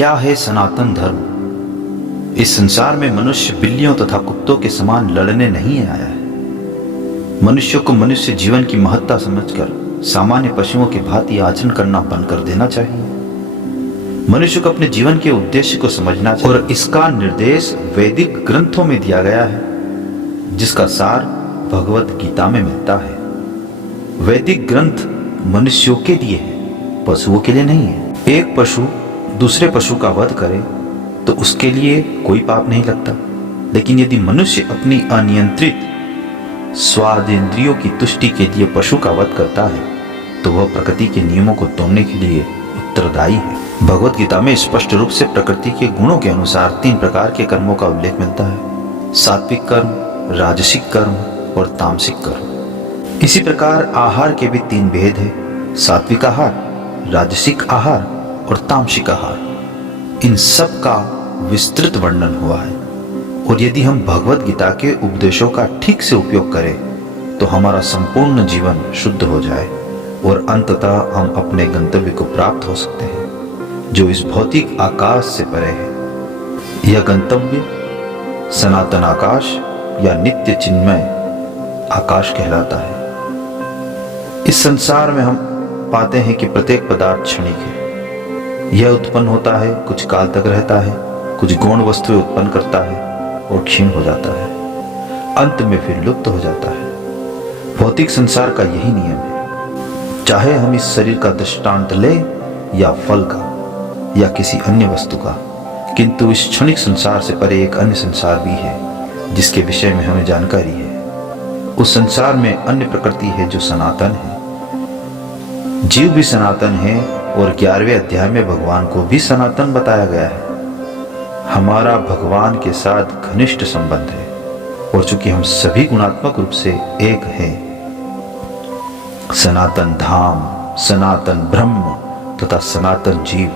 क्या है सनातन धर्म? इस संसार में मनुष्य बिल्लियों तथा कुत्तों के समान लड़ने नहीं आया है। मनुष्य को मनुष्य जीवन की महत्ता समझकर सामान्य पशुओं के भांति आचरण करना बंद कर देना चाहिए। मनुष्य को अपने जीवन के उद्देश्य को समझना चाहिए और इसका निर्देश वैदिक ग्रंथों में दिया गया है, जिसका सार भगवत गीता में मिलता है। वैदिक ग्रंथ मनुष्यों के लिए है, पशुओं के लिए नहीं है। एक पशु दूसरे पशु का वध करे तो उसके लिए कोई पाप नहीं लगता, लेकिन यदि मनुष्य अपनी अनियंत्रित स्वादेंद्रियों की तुष्टि के लिए पशु का वध करता है तो वह प्रकृति के नियमों को तोड़ने के लिए उत्तरदायी है। भगवत गीता में स्पष्ट रूप से प्रकृति के गुणों के अनुसार 3 प्रकार के कर्मों का उल्लेख मिलता है: सात्विक कर्म, राजसिक कर्म और तामसिक कर्म। इसी प्रकार आहार के भी 3 भेद हैं: सात्विक आहार, राजसिक आहार और तामसिक आहार। इन सब का विस्तृत वर्णन हुआ है और यदि हम भगवत गीता के उपदेशों का ठीक से उपयोग करें तो हमारा संपूर्ण जीवन शुद्ध हो जाए और अंततः हम अपने गंतव्य को प्राप्त हो सकते हैं, जो इस भौतिक आकाश से परे है। यह गंतव्य सनातन आकाश या नित्य चिन्मय आकाश कहलाता है। इस संसार में हम पाते हैं कि प्रत्येक पदार्थ क्षणिक है। यह उत्पन्न होता है, कुछ काल तक रहता है, कुछ गौण वस्तुएं उत्पन्न करता है और क्षीण हो जाता है, अंत में फिर लुप्त हो जाता है। भौतिक संसार का यही नियम है। चाहे हम इस शरीर का दृष्टांत लें या फल का या किसी अन्य वस्तु का, किंतु इस क्षणिक संसार से परे एक अन्य संसार भी है जिसके विषय में हमें जानकारी है। उस संसार में अन्य प्रकृति है जो सनातन है। जीव भी सनातन है और 11वें अध्याय में भगवान को भी सनातन बताया गया है। हमारा भगवान के साथ घनिष्ठ संबंध है और चूंकि हम सभी गुणात्मक रूप से एक हैं, सनातन धाम, सनातन ब्रह्म तथा सनातन जीव।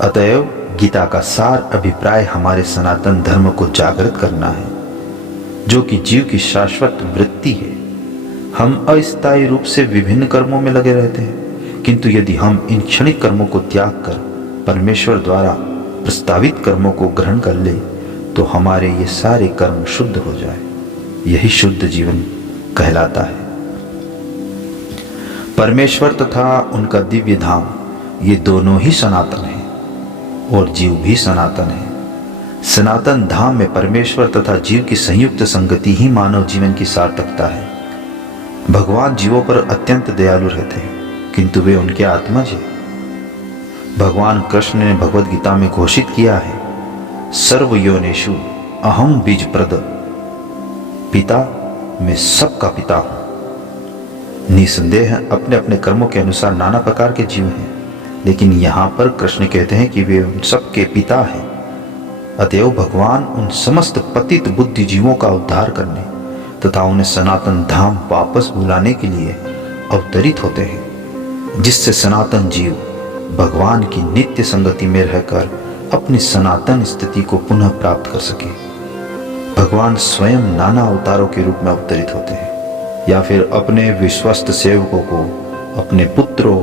अतएव गीता का सार अभिप्राय हमारे सनातन धर्म को जागृत करना है, जो कि जीव की शाश्वत वृत्ति है। हम अस्थायी रूप से विभिन्न कर्मों में लगे रहते हैं, किंतु यदि हम इन क्षणिक कर्मों को त्याग कर परमेश्वर द्वारा प्रस्तावित कर्मों को ग्रहण कर ले तो हमारे ये सारे कर्म शुद्ध हो जाए। यही शुद्ध जीवन कहलाता है। परमेश्वर तथा उनका दिव्य धाम, ये दोनों ही सनातन हैं और जीव भी सनातन है। सनातन धाम में परमेश्वर तथा जीव की संयुक्त संगति ही मानव जीवन की सार्थकता है। भगवान जीवों पर अत्यंत दयालु रहते हैं, किंतु वे उनके आत्मज हैं। भगवान कृष्ण ने भगवत गीता में घोषित किया है, सर्व योनिषु अहम बीजप्रद, पिता मैं सबका पिता हूं। निसंदेह अपने अपने कर्मों के अनुसार नाना प्रकार के जीव हैं, लेकिन यहाँ पर कृष्ण कहते हैं कि वे उन सबके पिता हैं। अतएव भगवान उन समस्त पतित बुद्धि जीवों का उद्धार करने तथा उन्हें सनातन धाम वापस बुलाने के लिए अवतरित होते हैं, जिससे सनातन जीव भगवान की नित्य संगति में रहकर अपनी सनातन स्थिति को पुनः प्राप्त कर सके। भगवान स्वयं नाना अवतारों के रूप में अवतरित होते हैं या फिर अपने विश्वस्त सेवकों को अपने पुत्रों,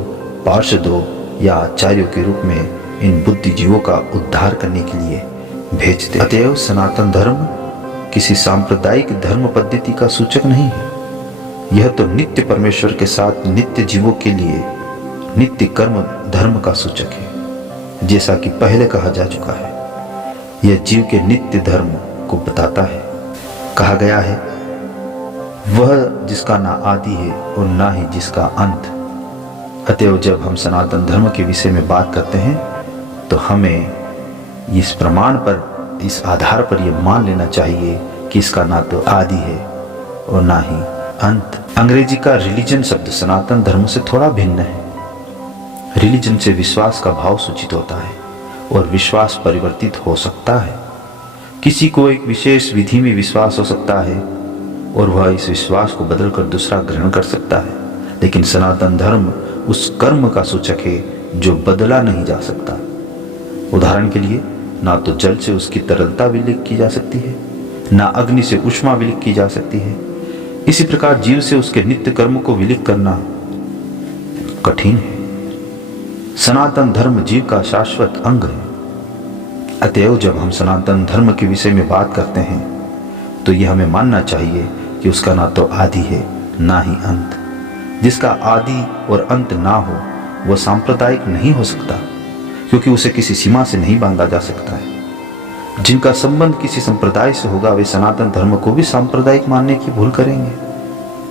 पार्षदों या आचार्यों के रूप में इन बुद्धि जीवों का उद्धार करने के लिए भेजते। अतएव सनातन धर्म किसी सांप्रदायिक धर्म पद्धति का सूचक नहीं है। यह तो नित्य परमेश्वर के साथ नित्य जीवों के लिए नित्य कर्म धर्म का सूचक है, जैसा कि पहले कहा जा चुका है। यह जीव के नित्य धर्म को बताता है। कहा गया है, वह जिसका ना आदि है और ना ही जिसका अंत। अतएव जब हम सनातन धर्म के विषय में बात करते हैं तो हमें इस प्रमाण पर, इस आधार पर यह मान लेना चाहिए कि इसका ना तो आदि है और ना ही अंत। अंग्रेजी का रिलीजन शब्द सनातन धर्म से थोड़ा भिन्न है। रिलीजन से विश्वास का भाव सूचित होता है और विश्वास परिवर्तित हो सकता है। किसी को एक विशेष विधि में विश्वास हो सकता है और वह इस विश्वास को बदलकर दूसरा ग्रहण कर सकता है, लेकिन सनातन धर्म उस कर्म का सूचक है जो बदला नहीं जा सकता। उदाहरण के लिए, ना तो जल से उसकी तरलता विलीन की जा सकती है, ना अग्नि से ऊष्मा विलीन की जा सकती है। इसी प्रकार जीव से उसके नित्य कर्म को विलीन करना कठिन है। सनातन धर्म जीव का शाश्वत अंग है। अतएव जब हम सनातन धर्म के विषय में बात करते हैं तो यह हमें मानना चाहिए कि उसका ना तो आदि है ना ही अंत। जिसका आदि और अंत ना हो वह सांप्रदायिक नहीं हो सकता, क्योंकि उसे किसी सीमा से नहीं बांधा जा सकता है। जिनका संबंध किसी संप्रदाय से होगा वे सनातन धर्म को भी सांप्रदायिक मानने की भूल करेंगे।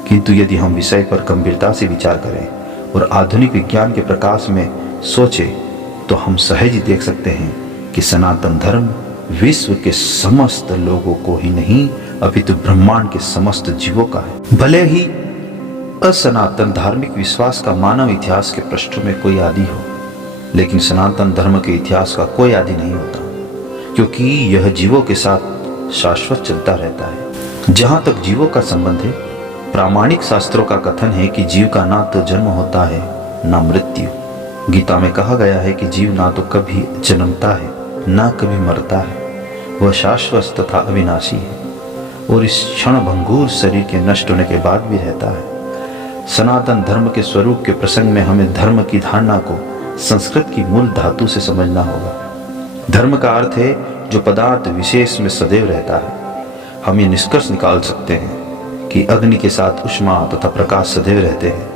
किंतु यदि हम विषय पर गंभीरता से विचार करें और आधुनिक विज्ञान के प्रकाश में सोचें तो हम सहज ही देख सकते हैं कि सनातन धर्म विश्व के समस्त लोगों को ही नहीं अपितु ब्रह्मांड के समस्त जीवों का है। भले ही असनातन धार्मिक विश्वास का मानव इतिहास के पृष्ठ में कोई आदि हो, लेकिन सनातन धर्म के इतिहास का कोई आदि नहीं होता, क्योंकि यह जीवों के साथ शाश्वत चलता रहता है। जहां तक जीवों का संबंध है, प्रामाणिक शास्त्रों का कथन है कि जीव का ना तो जन्म होता है ना मृत्यु। गीता में कहा गया है कि जीव ना तो कभी जन्मता है ना कभी मरता है, वह शाश्वत तथा अविनाशी है और इस क्षण भंगुर शरीर के नष्ट होने के बाद भी रहता है। सनातन धर्म के स्वरूप के प्रसंग में हमें धर्म की धारणा को संस्कृत की मूल धातु से समझना होगा। धर्म का अर्थ है जो पदार्थ विशेष में सदैव रहता है। हम ये निष्कर्ष निकाल सकते हैं कि अग्नि के साथ उष्मा तथा प्रकाश सदैव रहते हैं।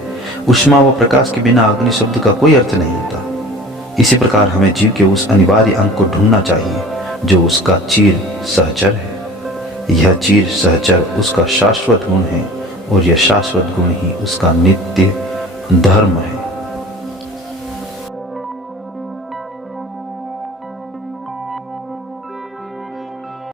उष्मा व प्रकाश के बिना अग्नि शब्द का कोई अर्थ नहीं होता। इसी प्रकार हमें जीव के उस अनिवार्य अंग को ढूंढना चाहिए जो उसका चीर सहचर है। यह चीर सहचर उसका शाश्वत गुण है और यह शाश्वत गुण ही उसका नित्य धर्म है।